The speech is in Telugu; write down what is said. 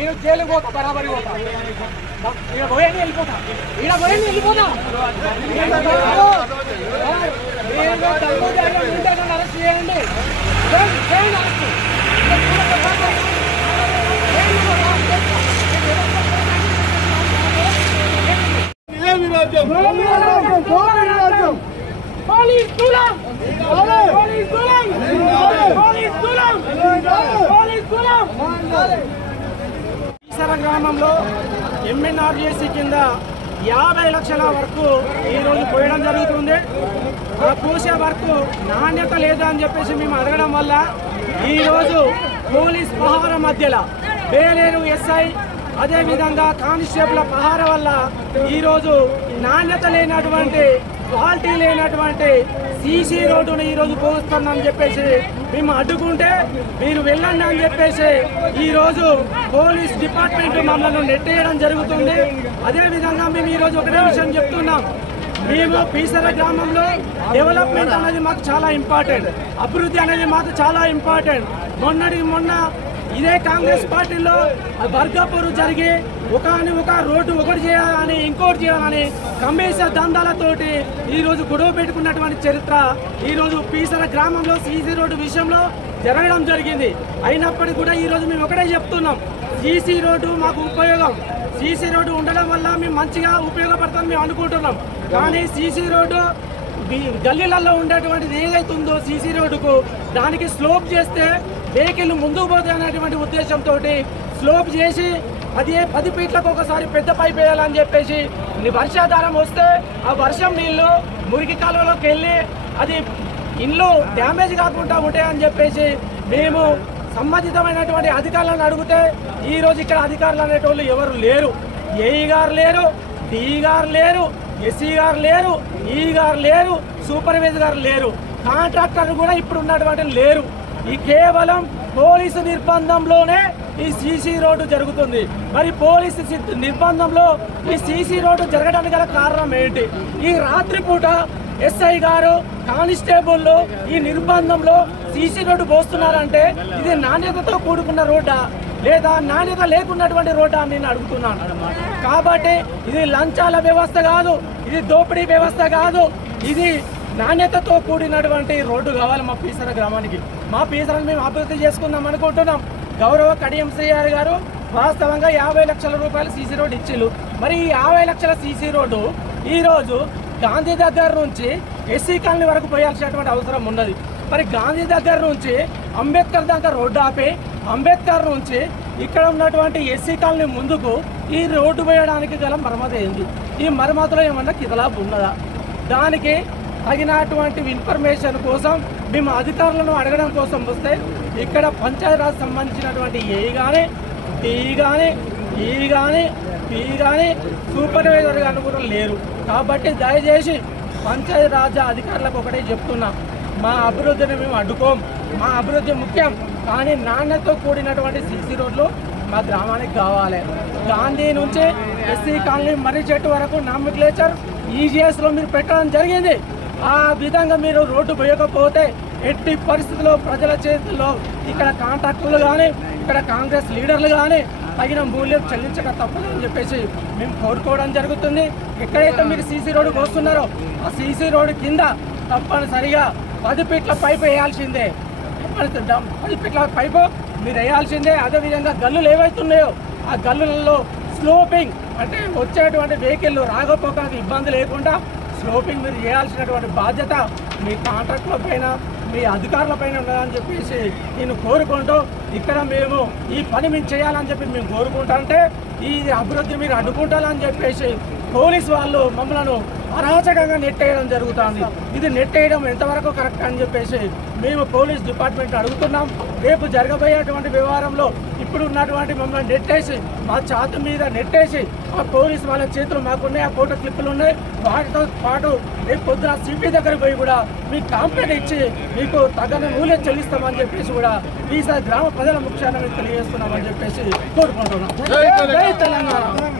నేను జైలు పోతా బరాబరి పోతా ఈడ పోయేది వెళ్ళిపోతా అరెస్ట్ చేయండి ఈసర గ్రామంలో ఎంఎన్ఆర్జేసీ కింద 50 లక్షల వరకు ఈరోజు పోయడం జరుగుతుంది. ఆ పోసే వరకు నాణ్యత లేదా అని చెప్పేసి మేము అడగడం వల్ల ఈరోజు పోలీస్ పహార మధ్యలో బేలేరు ఎస్ఐ అదేవిధంగా కానిస్టేబుల్ పహార వల్ల ఈరోజు నాణ్యత లేనటువంటి క్వాలిటీ లేనటువంటి సీసీ రోడ్డును ఈరోజు పోస్తున్నామని చెప్పేసి మేము అడ్డుకుంటే మీరు వెళ్ళండి అని చెప్పేసి ఈరోజు పోలీస్ డిపార్ట్మెంట్ మమ్మల్ని నెట్టేయడం జరుగుతుంది. అదేవిధంగా మేము ఈరోజు ఒకటే విషయం చెప్తున్నాం, మేము పీసర గ్రామంలో డెవలప్మెంట్ అనేది మాకు చాలా ఇంపార్టెంట్, అభివృద్ధి అనేది మాకు చాలా ఇంపార్టెంట్. మొన్న ఇదే కాంగ్రెస్ పార్టీలో బర్గాపూర్ జరిగి ఒక రోడ్డు ఒకటి చేయాలని ఇంకోటి చేయాలని కమిషన్ దందాలతోటి ఈరోజు గొడవ పెట్టుకున్నటువంటి చరిత్ర ఈరోజు పీసర గ్రామంలో సీసీ రోడ్డు విషయంలో జరగడం జరిగింది. అయినప్పటికీ కూడా ఈరోజు మేము ఒకటే చెప్తున్నాం, సీసీ రోడ్డు మాకు ఉపయోగం, సీసీ రోడ్డు ఉండడం వల్ల మేము మంచిగా ఉపయోగపడతామని మేము అనుకుంటున్నాం. కానీ సీసీ రోడ్డు గల్లీలలో ఉండేటువంటిది ఏదైతుందో సీసీ రోడ్డుకు దానికి స్లోప్ చేస్తే వెహికల్ ముందుకు పోతాయి అనేటువంటి ఉద్దేశంతో స్లోప్ చేసి 10 ఫీట్లకు ఒకసారి పెద్ద పైప్ వేయాలని చెప్పేసి వర్షాధారం వస్తే ఆ వర్షం నీళ్లు మురికి కాలువలోకి వెళ్ళి అది ఇండ్లు డ్యామేజ్ కాకుండా ఉంటాయని చెప్పేసి మేము సంబంధితమైనటువంటి అధికారులను అడిగితే ఈరోజు ఇక్కడ అధికారులు అనేటోళ్ళు ఎవరు లేరు. ఏఈ గారు లేరు, డిఈ గారు లేరు, ఎస్సీ గారు లేరు, ఈ గారు లేరు, సూపర్వైజర్ గారు లేరు, కాంట్రాక్టర్ కూడా ఇప్పుడు ఉన్నటువంటి లేరు. ఈ కేవలం పోలీసు నిర్బంధంలోనే ఈ సీసీ రోడ్డు జరుగుతుంది. మరి పోలీసు నిర్బంధంలో ఈ సీసీ రోడ్డు జరగడానికి గల కారణం ఏంటి? ఈ రాత్రిపూట ఎస్ఐ గారు కానిస్టేబుల్ ఈ నిర్బంధంలో సీసీ రోడ్డు పోస్తున్నారంటే ఇది నాణ్యతతో కూడుకున్న రోడ్డా లేదా నాణ్యత లేకున్నటువంటి రోడ్డా అని నేను అడుగుతున్నాను. కాబట్టి ఇది లంచాల వ్యవస్థ కాదు, ఇది దోపిడీ వ్యవస్థ కాదు, ఇది నాణ్యతతో కూడినటువంటి రోడ్డు కావాలి మా పీసర గ్రామానికి. మా పీసరని మేము అభివృద్ధి చేసుకుందాం అనుకుంటున్నాం. గౌరవ కడియం సిఆర్ గారు వాస్తవంగా 50 లక్షల రూపాయలు సీసీ రోడ్డు ఇచ్చిళ్ళు. మరి ఈ 50 లక్షల సీసీ రోడ్డు ఈరోజు గాంధీ దగ్గర నుంచి ఎస్సీ కాలనీ వరకు పోయాల్సినటువంటి అవసరం ఉన్నది. మరి గాంధీ దగ్గర నుంచి అంబేద్కర్ దాకా రోడ్డు ఆపి అంబేద్కర్ నుంచి ఇక్కడ ఉన్నటువంటి ఎస్సీ కాలనీ ముందుకు ఈ రోడ్డు వేయడానికి గల మరమ్మతు ఏంది? ఈ మరమ్మతులో ఏమన్నా కిదలాపు ఉన్నదా? దానికి తగినటువంటి ఇన్ఫర్మేషన్ కోసం మేము అధికారులను అడగడం కోసం వస్తే ఇక్కడ పంచాయతీరాజ్ సంబంధించినటువంటి ఏఈ కానీ టీఈ కానీ ఈ కానీ పీ కానీ సూపర్వైజర్ కానీ కూడా లేరు. కాబట్టి దయచేసి పంచాయతీరాజ్ అధికారులకు ఒకటే చెప్తున్నాం, మా అభివృద్ధిని మేము అడ్డుకోం, మా అభివృద్ధి ముఖ్యం, కానీ నాణ్యతతో కూడినటువంటి సీసీ రోడ్లు మా గ్రామానికి కావాలి. గాంధీ నుంచి ఎస్సీ కాలనీ మర్రి చెట్టు వరకు నామిక్లేచర్ ఈజీఎస్లో మీరు పెట్టడం జరిగింది. ఆ విధంగా మీరు రోడ్డు పోయకపోతే ఎట్టి పరిస్థితుల్లో ప్రజల చేతుల్లో ఇక్కడ కాంట్రాక్టర్లు కానీ ఇక్కడ కాంగ్రెస్ లీడర్లు కానీ తగిన మూల్యం చెల్లించక తప్పదని చెప్పేసి మేము కోరుకోవడం జరుగుతుంది. ఎక్కడైతే మీరు సీసీ రోడ్డు పోస్తున్నారో ఆ సీసీ రోడ్డు కింద తప్పనిసరిగా 10 ఫీట్ల పైపు వేయాల్సిందే, 10 ఫీట్ల పైపు మీరు వేయాల్సిందే. అదేవిధంగా గల్లులు ఏవైతున్నాయో ఆ గల్లులలో స్లోపింగ్ అంటే వచ్చేటువంటి వెహికల్ రాకపోకలకు ఇబ్బంది లేకుండా స్లోపింగ్ మీరు చేయాల్సినటువంటి బాధ్యత మీ కాంట్రాక్టుల పైన మీ అధికారుల పైన ఉన్నదని చెప్పేసి నేను కోరుకుంటూ ఇక్కడ మేము ఈ పని మేము చేయాలని చెప్పి మేము కోరుకుంటుంటే ఈ అభివృద్ధి మీరు అడ్డుకుంటారని చెప్పేసి పోలీసు వాళ్ళు మమ్మల్ని అరాచకంగా నెట్టేయడం జరుగుతుంది. ఇది నెట్టేయడం ఎంతవరకు కరెక్ట్ అని చెప్పేసి మేము పోలీస్ డిపార్ట్మెంట్ అడుగుతున్నాం. రేపు జరగబోయేటువంటి వ్యవహారంలో ఈ ఇప్పుడు ఉన్నటువంటి మమ్మల్ని నెట్టేసి మా ఛాతి మీద నెట్టేసి ఆ పోలీసు వాళ్ళ చేతులు మాకున్నాయి, ఆ ఫోటో క్లిప్పులు ఉన్నాయి. వాటితో పాటు రేపు పొద్దున సిపి దగ్గరికి పోయి కూడా మీకు కంప్లైంట్ ఇచ్చి మీకు తగిన మూల్యం చెల్లిస్తామని చెప్పేసి కూడా ఈసారి గ్రామ ప్రజల ముఖ్యాన్ని తెలియజేస్తున్నామని చెప్పేసి కోరుకుంటున్నాం. జై తెలంగాణ.